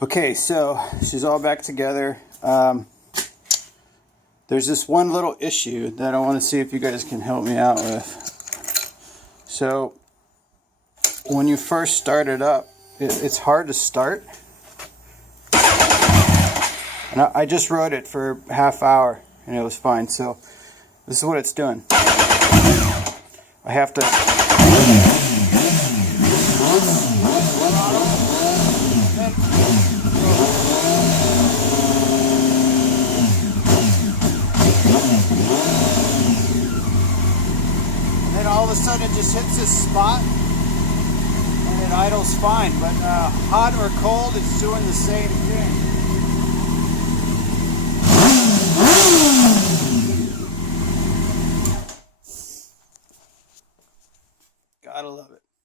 Okay, so she's all back together. There's this one little issue that I want to see if you guys can help me out with. So when you first start it up, it's hard to start. And I just rode it for half hour and it was fine. So this is what it's doing. I have to and then all of a sudden it just hits this spot and it idles fine, but hot or cold it's doing the same thing.